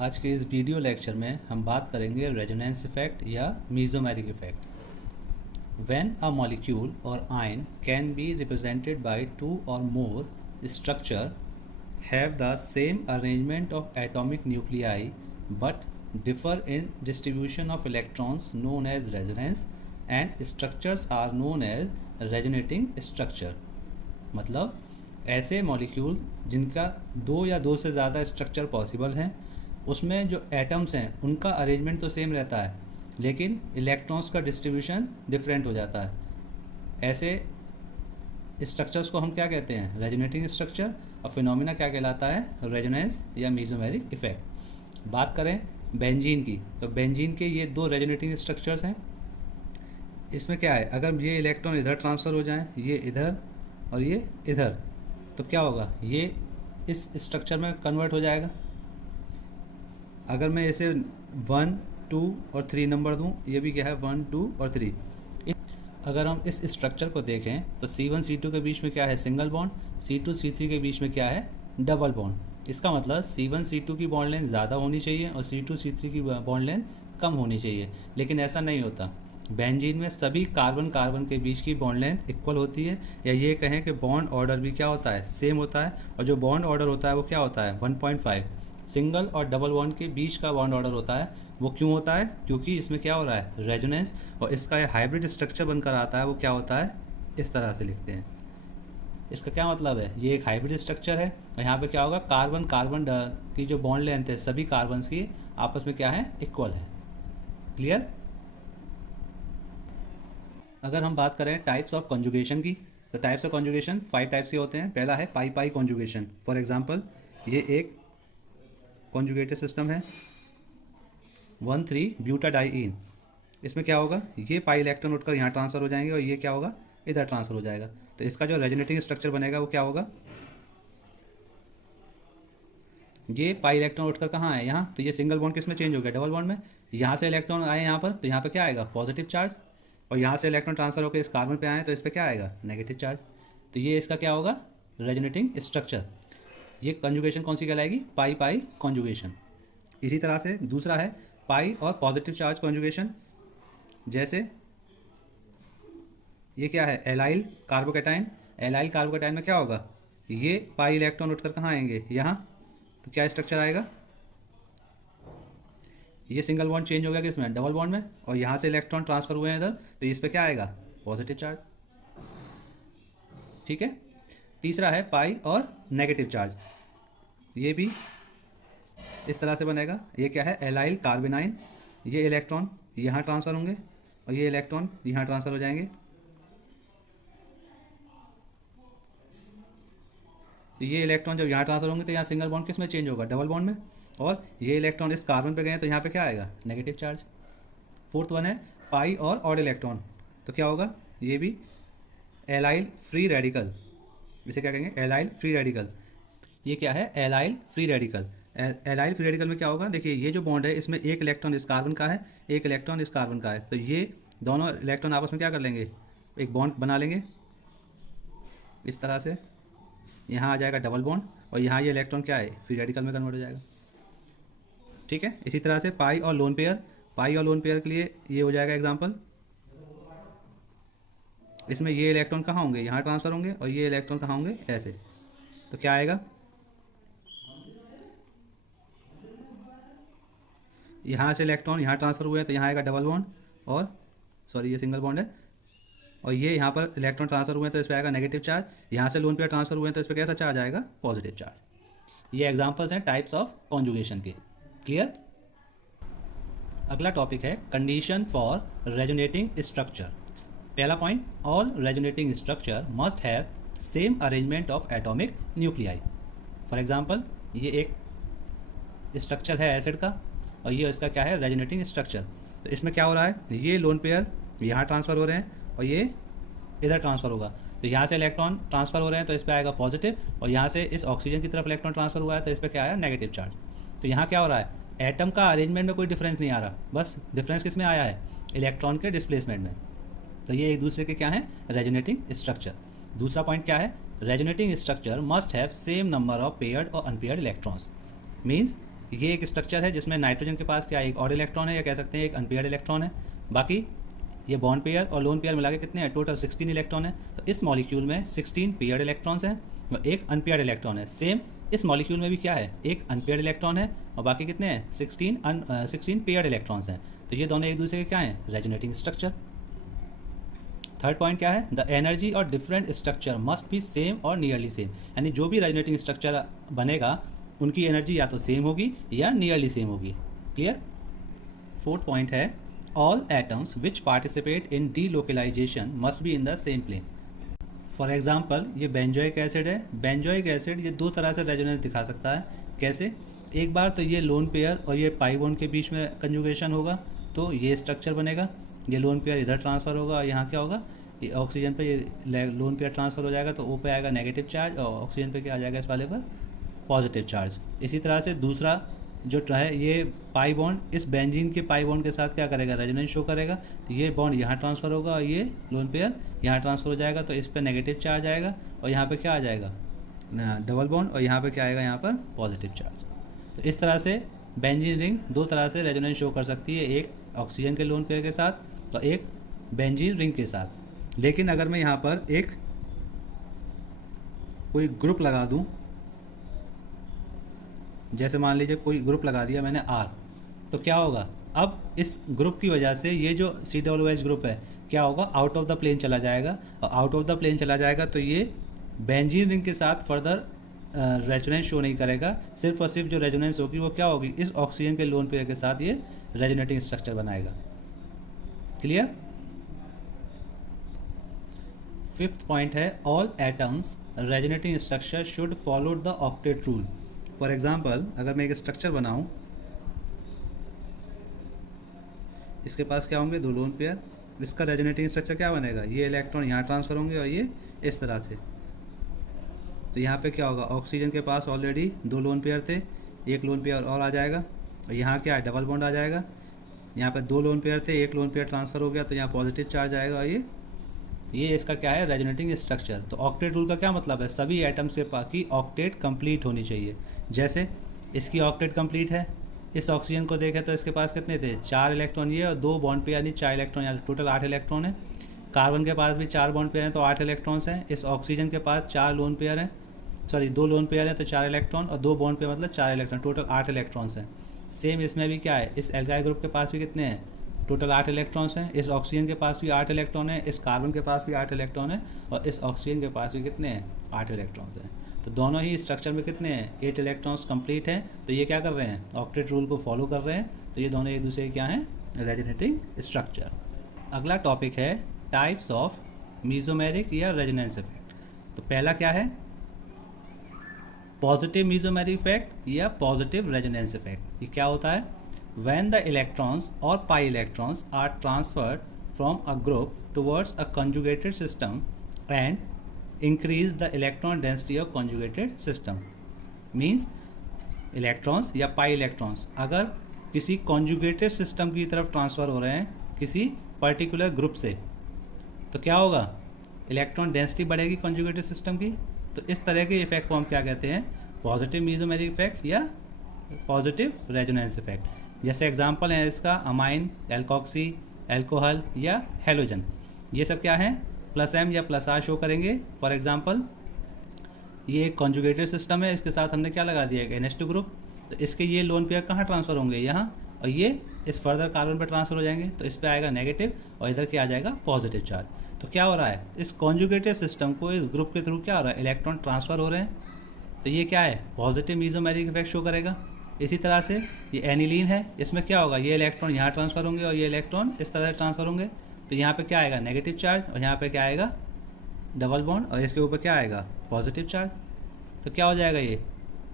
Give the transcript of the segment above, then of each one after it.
आज के इस वीडियो लेक्चर में हम बात करेंगे रेजोनेंस इफेक्ट या mesomeric effect. When a molecule or ion can be represented by two or more structure have the same arrangement of atomic nuclei but differ in distribution of electrons known as resonance and structures are known as resonating structure। मतलब ऐसे molecule जिनका दो या दो से ज़्यादा structure possible हैं, उसमें जो एटम्स हैं उनका अरेंजमेंट तो सेम रहता है लेकिन इलेक्ट्रॉन्स का डिस्ट्रीब्यूशन डिफरेंट हो जाता है। ऐसे स्ट्रक्चर्स को हम क्या कहते हैं? Resonating structure. और फिनोमिना क्या कहलाता है? रेजोनेंस या मीजोमेरिक इफेक्ट। बात करें बेंजीन की, तो बेंजीन के ये दो रेजोनेटिंग स्ट्रक्चर्स हैं। इसमें क्या है, अगर ये इलेक्ट्रॉन इधर ट्रांसफ़र हो जाएं, ये इधर और ये इधर, तो क्या होगा? ये इस स्ट्रक्चर में कन्वर्ट हो जाएगा। अगर मैं इसे 1, 2 और 3 नंबर दूं, ये भी क्या है 1, 2 और 3। अगर हम इस स्ट्रक्चर को देखें तो C1 C2 के बीच में क्या है? Single bond. C2 C3 के बीच में क्या है? Double bond. इसका मतलब C1 C2 की बॉन्ड लेंथ ज़्यादा होनी चाहिए और C2 C3 की बॉन्ड लेंथ कम होनी चाहिए, लेकिन ऐसा नहीं होता। बेंजीन में सभी कार्बन कार्बन के बीच की बॉन्ड लेंथ इक्वल होती है, या ये कहें कि बॉन्ड ऑर्डर भी क्या होता है? सेम होता है। और जो बॉन्ड ऑर्डर होता है वो क्या होता है? 1.5। सिंगल और डबल बॉन्ड के बीच का बॉन्ड ऑर्डर होता है। वो क्यों होता है? क्योंकि इसमें क्या हो रहा है? रेजोनेंस। और इसका ये हाइब्रिड स्ट्रक्चर बनकर आता है, वो क्या होता है? इस तरह से लिखते हैं। इसका क्या मतलब है? ये एक हाइब्रिड स्ट्रक्चर है और यहाँ पे क्या होगा? कार्बन कार्बन की जो बॉन्ड लेंथ है सभी कार्बन्स की आपस में क्या है? इक्वल है। क्लियर? अगर हम बात करें टाइप्स ऑफ कॉन्जुगेशन की, तो टाइप्स ऑफ कॉन्जुगेशन 5 टाइप्स के होते हैं। पहला है पाई पाई कॉन्जुगेशन। फॉर एग्जांपल ये एक कॉन्जुगेटेड सिस्टम है 1,3-ब्यूटाडाइईन। इसमें क्या होगा? ये पाई इलेक्ट्रॉन उठकर यहाँ ट्रांसफ़र हो जाएंगे और ये क्या होगा? इधर ट्रांसफ़र हो जाएगा। तो इसका जो रेजोनेटिंग स्ट्रक्चर बनेगा वो क्या होगा? ये पाई इलेक्ट्रॉन उठकर कहाँ आए? यहाँ। तो ये सिंगल बॉन्ड किस में चेंज हो गया? डबल बॉन्ड में। यहाँ से इलेक्ट्रॉन आए यहाँ पर, तो यहाँ पर क्या आएगा? Positive charge. और यहाँ से इलेक्ट्रॉन ट्रांसफर होकर इस कार्बन पे आए तो इस पर क्या आएगा? Negative charge. तो ये इसका क्या होगा? Resonating structure. ये कॉन्जुगेशन कौन सी कहलाएगी? पाई पाई कॉन्जुगेशन। इसी तरह से दूसरा है पाई और पॉजिटिव चार्ज कॉन्जुगेशन। जैसे ये क्या है? Allyl carbocation. एलाइल कार्बोकैटाइन में क्या होगा? ये पाई इलेक्ट्रॉन उठकर कहाँ आएंगे? यहाँ। तो क्या स्ट्रक्चर आएगा? ये सिंगल बॉन्ड चेंज हो गया किसमें? डबल बॉन्ड में। और यहाँ से इलेक्ट्रॉन ट्रांसफर हुए हैं इधर, तो इस पर क्या आएगा? Positive charge. ठीक है। तीसरा है पाई और नेगेटिव चार्ज। ये भी इस तरह से बनेगा। ये क्या है? एलाइल कार्बेनाइन। ये इलेक्ट्रॉन यहाँ ट्रांसफ़र होंगे और ये इलेक्ट्रॉन यहाँ ट्रांसफ़र हो जाएंगे। तो ये इलेक्ट्रॉन जब यहाँ ट्रांसफर होंगे तो यहाँ सिंगल बॉन्ड किस में चेंज होगा? डबल बॉन्ड में। और ये इलेक्ट्रॉन इस कार्बन पे गए तो यहाँ पे क्या आएगा? Negative charge. फोर्थ वन है पाई और ऑड इलेक्ट्रॉन। तो क्या होगा? ये भी एलाइल फ्री रेडिकल। इसे क्या कहेंगे? Allyl free radical. ये क्या है? Allyl free radical. Allyl free radical में क्या होगा? देखिए ये जो बॉन्ड है इसमें एक इलेक्ट्रॉन इस कार्बन का है, एक इलेक्ट्रॉन इस कार्बन का है। तो ये दोनों इलेक्ट्रॉन आपस में क्या कर लेंगे? एक बॉन्ड बना लेंगे इस तरह से। यहाँ आ जाएगा डबल बॉन्ड और यहाँ ये इलेक्ट्रॉन क्या है? फ्री रेडिकल में कन्वर्ट हो जाएगा। ठीक है। इसी तरह से पाई और लोन पेयर। पाई और लोन पेयर के लिए ये हो जाएगा एग्जांपल। इसमें ये इलेक्ट्रॉन कहाँ होंगे? यहाँ ट्रांसफ़र होंगे और ये इलेक्ट्रॉन कहाँ होंगे? ऐसे। तो क्या आएगा? यहाँ से इलेक्ट्रॉन यहाँ ट्रांसफ़र हुए हैं तो यहाँ आएगा डबल बॉन्ड, और सॉरी ये सिंगल बॉन्ड है। और ये यहाँ पर इलेक्ट्रॉन ट्रांसफर हुए हैं तो इस पर आएगा नेगेटिव चार्ज। यहाँ से लोन पेयर ट्रांसफर हुए हैं तो इस पर कैसा चार्ज आएगा? Positive charge. ये एग्जांपल्स हैं टाइप्स ऑफ कॉन्जुगेशन के। क्लियर? अगला टॉपिक है कंडीशन फॉर रेजोनेटिंग स्ट्रक्चर। पहला point, all resonating structure must have same arrangement of atomic nuclei. For example ये एक स्ट्रक्चर है एसिड का और ये इसका क्या है? Resonating structure. तो इसमें क्या हो रहा है? ये लोन पेयर यहाँ ट्रांसफ़र हो रहे हैं और ये इधर ट्रांसफ़र होगा। तो यहाँ से इलेक्ट्रॉन ट्रांसफ़र हो रहे हैं तो इस पर आएगा पॉजिटिव, और यहाँ से इस ऑक्सीजन की तरफ इलेक्ट्रॉन ट्रांसफ़र हुआ है तो इस पर क्या आया? Negative charge. तो यहाँ क्या हो रहा है? एटम का अरेंजमेंट में कोई डिफरेंस नहीं आ रहा, बस डिफरेंस किस में आया है? इलेक्ट्रॉन के डिस्प्लेसमेंट में। तो ये एक दूसरे के क्या है? Resonating structure. दूसरा पॉइंट क्या है? Resonating structure must have same number of paired और अनपेयर्ड इलेक्ट्रॉन्स। मीन्स ये एक स्ट्रक्चर है जिसमें नाइट्रोजन के पास क्या एक और इलेक्ट्रॉन है, या कह सकते हैं एक अनपेयर्ड इलेक्ट्रॉन है। बाकी ये बॉन्ड पेयर और लोन पेयर मिला के कितने हैं, टोटल 16 इलेक्ट्रॉन है। तो इस मॉलिक्यूल में 16 पेयर्ड इलेक्ट्रॉन्स हैं और एक अनपेयर्ड इलेक्ट्रॉन है। सेम इस मॉलिक्यूल में भी क्या है, एक अनपेयर्ड इलेक्ट्रॉन है और बाकी कितने हैं, 16 पेयर्ड इलेक्ट्रॉन्स हैं। तो ये दोनों एक दूसरे के क्या हैं, रेजोनेटिंग स्ट्रक्चर। थर्ड पॉइंट क्या है, द एनर्जी और different structure must be same और नियरली सेम, यानी जो भी रेजोनेटिंग स्ट्रक्चर बनेगा उनकी एनर्जी या तो सेम होगी या नियरली सेम होगी। क्लियर। फोर्थ पॉइंट है, all atoms which participate in delocalisation must be in the same plane. For example ये बेंजोइक एसिड है, बेंजोइक एसिड ये दो तरह से रेजोनेंस दिखा सकता है। कैसे, एक बार तो ये लोन पेयर और ये पाई बॉन्ड के बीच में कंजुगेशन होगा तो ये स्ट्रक्चर बनेगा, ये लोन पेयर इधर ट्रांसफ़र होगा और यहाँ क्या होगा, ये ऑक्सीजन पे ये लोन पेयर ट्रांसफ़र हो जाएगा तो ओ पे आएगा नेगेटिव चार्ज और ऑक्सीजन पे क्या आ जाएगा इस वाले पर पॉजिटिव चार्ज। इसी तरह से दूसरा जो है ये पाई बॉन्ड इस बेंजीन के पाई बॉन्ड के साथ क्या करेगा, रेजोनेंस शो करेगा। तो ये बॉन्ड यहाँ ट्रांसफ़र होगा और ये लोन पेयर यहाँ ट्रांसफ़र हो जाएगा तो इस पर नेगेटिव चार्ज आएगा और यहाँ पे क्या आ जाएगा डबल बॉन्ड और यहाँ पे क्या आएगा यहाँ पर पॉजिटिव चार्ज। तो इस तरह से बेंजीन रिंग दो तरह से रेजोनेंस शो कर सकती है, एक ऑक्सीजन के लोन पेयर के साथ और एक बेंजीन रिंग के साथ। लेकिन अगर मैं यहाँ पर एक कोई ग्रुप लगा दूँ, जैसे मान लीजिए कोई ग्रुप लगा दिया मैंने R, तो क्या होगा, अब इस ग्रुप की वजह से ये जो COOH ग्रुप है क्या होगा, आउट ऑफ द प्लेन चला जाएगा और आउट ऑफ द प्लेन चला जाएगा तो ये बेंजीन रिंग के साथ फर्दर रेजोनेंस शो नहीं करेगा। सिर्फ और सिर्फ जो रेजोनेंस होगी वो क्या होगी, इस ऑक्सीजन के लोन पेयर के साथ ये रेजोनेटिंग स्ट्रक्चर बनाएगा। क्लियर। फिफ्थ पॉइंट है, all atoms resonating structure should follow the octet rule. For example अगर मैं एक स्ट्रक्चर बनाऊं, इसके पास क्या होंगे, दो लोन पेयर, इसका रेजोनेटिंग स्ट्रक्चर क्या बनेगा, ये इलेक्ट्रॉन यहाँ ट्रांसफ़र होंगे और ये इस तरह से। तो यहाँ पे क्या होगा, ऑक्सीजन के पास ऑलरेडी दो लोन पेयर थे, एक लोन पेयर और आ जाएगा और यहाँ क्या है, डबल बॉन्ड आ जाएगा। यहाँ पे दो लोन पेयर थे, एक लोन पेयर ट्रांसफ़र हो गया तो यहाँ पॉजिटिव चार्ज आएगा और ये इसका क्या है, रेजोनेटिंग स्ट्रक्चर। तो ऑक्टेट रूल का क्या मतलब है, सभी एटम्स के पास की ऑक्टेट कंप्लीट होनी चाहिए। जैसे इसकी ऑक्टेट कंप्लीट है, इस ऑक्सीजन को देखें तो इसके पास कितने थे, 4 इलेक्ट्रॉन ये और 2 बॉन्ड पेयर यानी 4 इलेक्ट्रॉन, यानी टोटल 8 इलेक्ट्रॉन है। कार्बन के पास भी 4 बॉन्ड पेयर हैं तो 8 इलेक्ट्रॉन्स हैं। इस ऑक्सीजन के पास 4 लोन पेयर हैं, सॉरी 2 लोन पेयर हैं तो 4 इलेक्ट्रॉन और 2 बॉन्ड पेयर मतलब 4 इलेक्ट्रॉन, टोटल 8 इलेक्ट्रॉन्स हैं। सेम इसमें भी क्या है, इस एल्काइल ग्रुप के पास भी कितने हैं, टोटल 8 इलेक्ट्रॉन्स हैं। इस ऑक्सीजन के पास भी 8 इलेक्ट्रॉन है, इस कार्बन के पास भी 8 इलेक्ट्रॉन है और इस ऑक्सीजन के पास भी कितने हैं, 8 इलेक्ट्रॉन्स हैं। तो दोनों ही स्ट्रक्चर में कितने हैं, 8 इलेक्ट्रॉन्स कंप्लीट हैं। तो ये क्या कर रहे हैं, ऑक्टेट रूल को फॉलो कर रहे हैं। तो ये दोनों एक दूसरे के क्या हैं, रेजोनेटिंग स्ट्रक्चर। अगला टॉपिक है टाइप्स ऑफ मीजोमेरिक या रेजोनेंस इफेक्ट। तो पहला क्या है, पॉजिटिव मीजोमेरिक इफेक्ट या पॉजिटिव रेजोनेंस इफेक्ट। ये क्या होता है, when the electrons or pi electrons are transferred from a group towards a conjugated system and increase the electron density of conjugated system। means electrons या pi electrons अगर किसी conjugated system की तरफ transfer हो रहे हैं किसी पर्टिकुलर ग्रुप से, तो क्या होगा, इलेक्ट्रॉन डेंसिटी बढ़ेगी conjugated सिस्टम की। तो इस तरह के इफेक्ट को हम क्या कहते हैं, पॉजिटिव मीजोमेरिक इफेक्ट या पॉजिटिव रेजोनेंस इफेक्ट। जैसे एग्जांपल है इसका अमाइन, एल्कोक्सी, एल्कोहल या हेलोजन, ये सब क्या है, +M या +R शो करेंगे। फॉर एग्जांपल ये एक कॉन्जुगेटेड सिस्टम है, इसके साथ हमने क्या लगा दिया, एक NH2 ग्रुप। तो इसके ये लोन पेयर कहाँ ट्रांसफ़र होंगे, यहाँ, और ये इस फर्दर कार्बन पर ट्रांसफ़र हो जाएंगे तो इस पर आएगा नेगेटिव और इधर क्या आ जाएगा पॉजिटिव चार्ज। तो क्या हो रहा है, इस कॉन्जुगेटेड सिस्टम को इस ग्रुप के थ्रू क्या हो रहा है, इलेक्ट्रॉन ट्रांसफ़र हो रहे हैं। तो ये क्या है, पॉजिटिव मीजोमेरिक इफेक्ट शो करेगा। इसी तरह से ये एनिलीन है, इसमें क्या होगा, ये इलेक्ट्रॉन यहाँ ट्रांसफ़र होंगे और ये इलेक्ट्रॉन इस तरह से ट्रांसफ़र होंगे। तो यहाँ पे क्या आएगा, नेगेटिव चार्ज और यहाँ पे क्या आएगा, डबल बॉन्ड और इसके ऊपर क्या आएगा, पॉजिटिव चार्ज। तो क्या हो जाएगा, ये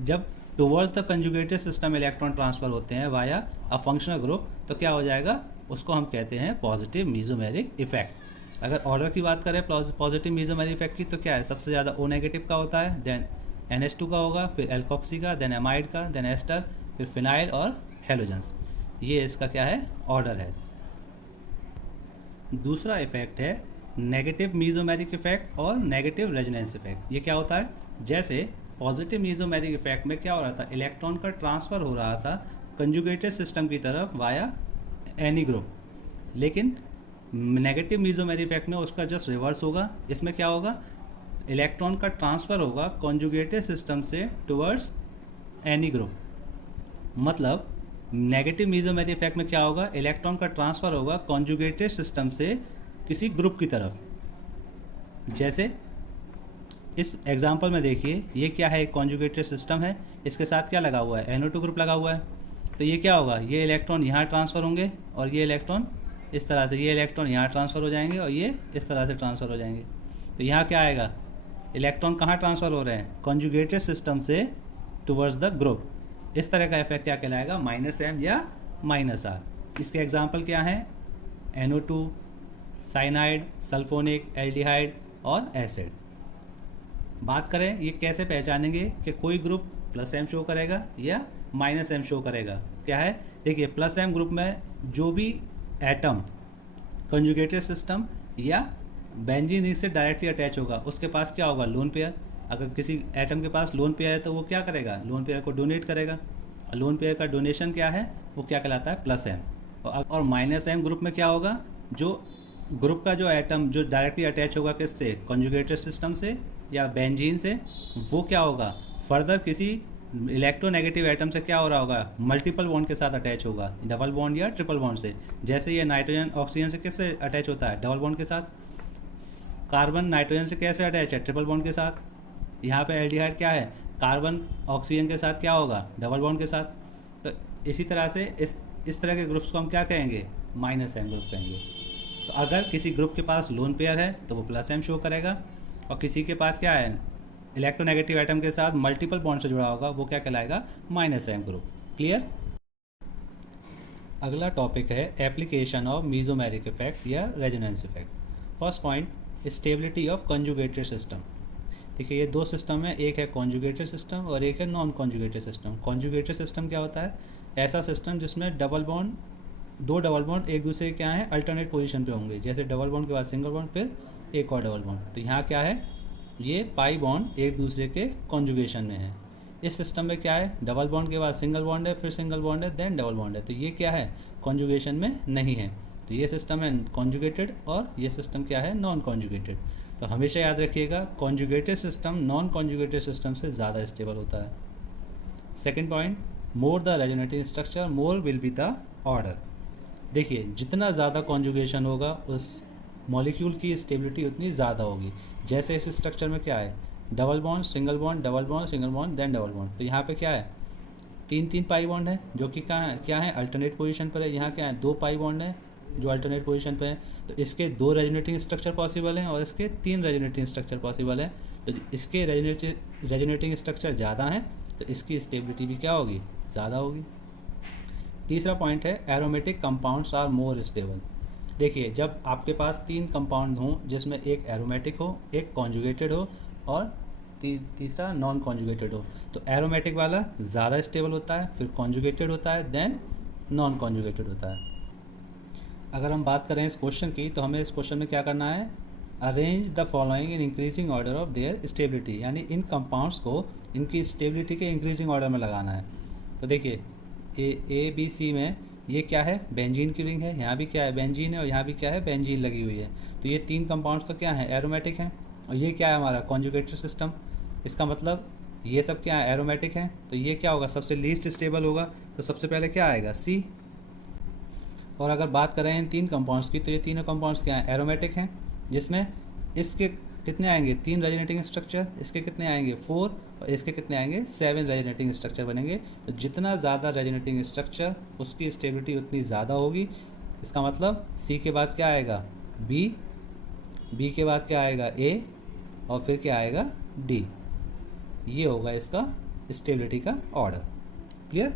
जब towards the conjugated system electron transfer होते हैं वाया अ फंक्शनल ग्रुप, तो क्या हो जाएगा, उसको हम कहते हैं पॉजिटिव मीजोमेरिक इफेक्ट। अगर ऑर्डर की बात करें पॉजिटिव मीजोमेरिक इफेक्ट की, तो क्या है, सबसे ज़्यादा O नेगेटिव का होता है, देन NH2 का होगा, फिर एल्कोक्सी का, देन एमाइड का, देन एस्टर, फिर फिनाइल और हेलोजेंस। ये इसका क्या है, ऑर्डर है। दूसरा इफेक्ट है नेगेटिव मीजोमेरिक इफेक्ट और नेगेटिव रेजोनेंस इफेक्ट। ये क्या होता है, जैसे पॉजिटिव मीजोमेरिक इफेक्ट में क्या हो रहा था, इलेक्ट्रॉन का ट्रांसफ़र हो रहा था कंजुगेटेड सिस्टम की तरफ वाया एनी ग्रुप, लेकिन नेगेटिव मीजोमेरिक इफेक्ट में उसका जस्ट रिवर्स होगा। इसमें क्या होगा, इलेक्ट्रॉन का ट्रांसफ़र होगा कॉन्जुगेटेड सिस्टम से टुवर्ड्स एनी ग्रुप। मतलब नेगेटिव मीजोमेरिक इफेक्ट में क्या होगा, इलेक्ट्रॉन का ट्रांसफ़र होगा कॉन्जुगेटेड सिस्टम से किसी ग्रुप की तरफ। जैसे इस एग्जांपल में देखिए, ये क्या है, एक कॉन्जुगेटेड सिस्टम है, इसके साथ क्या लगा हुआ है, NO2 ग्रुप लगा हुआ है। तो ये क्या होगा, ये इलेक्ट्रॉन यहाँ ट्रांसफ़र होंगे और ये इलेक्ट्रॉन इस तरह से, ये इलेक्ट्रॉन यहाँ ट्रांसफ़र हो जाएंगे और ये इस तरह से ट्रांसफ़र हो जाएंगे। तो यहाँ क्या आएगा, इलेक्ट्रॉन कहाँ ट्रांसफ़र हो रहे हैं, कॉन्जुगेटेड सिस्टम से टुवर्ड्स द ग्रुप। इस तरह का इफेक्ट क्या कहलाएगा, -M या -R। इसके एग्जाम्पल क्या हैं, NO2, साइनाइड, सल्फोनिक, एल्डिहाइड और एसिड। बात करें ये कैसे पहचानेंगे कि कोई ग्रुप +M शो करेगा या -M शो करेगा, क्या है, देखिए +M ग्रुप में जो भी एटम कंजुगेटेड सिस्टम या बेंजीन रिंग से डायरेक्टली अटैच होगा उसके पास क्या होगा, लोन पेयर। अगर किसी एटम के पास लोन पेयर है तो वो क्या करेगा, लोन पेयर को डोनेट करेगा। लोन पेयर का डोनेशन क्या है, वो क्या कहलाता है, +M। और -M ग्रुप में क्या होगा, जो ग्रुप का जो एटम जो डायरेक्टली अटैच होगा किससे, कंजुगेटेड सिस्टम से या बेंजीन से, वो क्या होगा, फर्दर किसी इलेक्ट्रोनेगेटिव एटम से क्या हो रहा होगा, मल्टीपल बॉन्ड के साथ अटैच होगा, डबल बॉन्ड या ट्रिपल बॉन्ड से। जैसे ये नाइट्रोजन ऑक्सीजन से किससे अटैच होता है, डबल बॉन्ड के साथ। कार्बन नाइट्रोजन से कैसे अटैच है, ट्रिपल बॉन्ड के साथ। यहाँ पे एल्डिहाइड क्या है, कार्बन ऑक्सीजन के साथ क्या होगा, डबल बॉन्ड के साथ। तो इसी तरह से इस तरह के ग्रुप्स को हम क्या कहेंगे, -M ग्रुप कहेंगे। तो अगर किसी ग्रुप के पास लोन पेयर है तो वो +M शो करेगा, और किसी के पास क्या है, इलेक्ट्रोनेगेटिव एटम के साथ मल्टीपल बॉन्ड से जुड़ा होगा, वो क्या कहलाएगा, -M ग्रुप। क्लियर। अगला टॉपिक है एप्लीकेशन ऑफ मीजोमेरिक इफेक्ट या resonance effect. First point, stability of conjugated system. देखिए ये दो सिस्टम है, एक है कॉन्जुगेटेड सिस्टम और एक है non conjugated system. Conjugated system क्या होता है, ऐसा सिस्टम जिसमें दो डबल बॉन्ड एक दूसरे के क्या है, अल्टरनेट पोजीशन पे होंगे। जैसे डबल बॉन्ड के बाद सिंगल बॉन्ड, फिर एक और डबल बॉन्ड। तो यहाँ क्या है, ये पाई बॉन्ड एक दूसरे के कॉन्जुगेशन में है। इस सिस्टम में क्या है, डबल बॉन्ड के बाद सिंगल बॉन्ड है, फिर सिंगल बॉन्ड है, देन डबल बॉन्ड है। तो ये क्या है, कॉन्जुगेशन में नहीं है। तो ये सिस्टम है कॉन्जुगेटेड और ये सिस्टम क्या है, नॉन कॉन्जुगेटेड। तो हमेशा याद रखिएगा, conjugated system non conjugated system से ज़्यादा स्टेबल होता है। Second point, more the resonating structure more will be the order. देखिए जितना ज़्यादा कॉन्जुगेशन होगा उस मॉलिक्यूल की स्टेबिलिटी उतनी ज़्यादा होगी। जैसे इस स्ट्रक्चर में क्या है, double bond single bond, double bond single bond, then double bond. तो यहाँ पे क्या है, तीन पाई बॉन्ड है जो कि क्या है अल्टरनेट पोजीशन पर है। यहाँ क्या है, 2 पाई बॉन्ड है जो अल्टरनेट पोजीशन पे है। तो इसके 2 रेजोनेटिंग स्ट्रक्चर पॉसिबल हैं और इसके 3 रेजोनेटिंग स्ट्रक्चर पॉसिबल हैं। तो इसके रेजोनेटिंग स्ट्रक्चर ज़्यादा हैं तो इसकी स्टेबिलिटी भी क्या होगी, ज़्यादा होगी। तीसरा पॉइंट है aromatic compounds are more stable. देखिए जब आपके पास 3 कंपाउंड हों जिसमें एक एरोमेटिक हो, एक कॉन्जुगेटेड हो और तीसरा नॉन कॉन्जुगेटेड हो, तो एरोमेटिक वाला ज़्यादा स्टेबल होता है, फिर कॉन्जुगेटेड होता है, देन नॉन कॉन्जुगेटेड होता है। अगर हम बात करें इस क्वेश्चन की, तो हमें इस क्वेश्चन में क्या करना है, arrange the following in increasing order of their stability, यानी इन कंपाउंड्स को इनकी स्टेबिलिटी के इंक्रीजिंग ऑर्डर में लगाना है। तो देखिए ए बी सी में ये क्या है, बेंजीन की रिंग है, यहाँ भी क्या है, बेंजीन है, और यहाँ भी क्या है, बेंजीन लगी हुई है। तो ये 3 कंपाउंड्स तो क्या है, एरोमेटिक हैं, और ये क्या है हमारा कॉन्जुगेटेड सिस्टम। इसका मतलब ये सब क्या है, एरोमेटिक हैं। तो ये क्या होगा, सबसे लीस्ट स्टेबल होगा। तो सबसे पहले क्या आएगा, सी। और अगर बात करें इन 3 कंपाउंड्स की, तो ये तीनों कंपाउंड्स क्या हैं, एरोमेटिक हैं, जिसमें इसके कितने आएंगे, 3 रेजोनेटिंग स्ट्रक्चर, इसके कितने आएंगे 4, और इसके कितने आएंगे 7 रेजोनेटिंग स्ट्रक्चर बनेंगे। तो जितना ज़्यादा रेजोनेटिंग स्ट्रक्चर उसकी स्टेबिलिटी उतनी ज़्यादा होगी। इसका मतलब सी के बाद क्या आएगा, बी के बाद क्या आएगा, ए, और फिर क्या आएगा, डी। ये होगा इसका स्टेबिलिटी का ऑर्डर। क्लियर।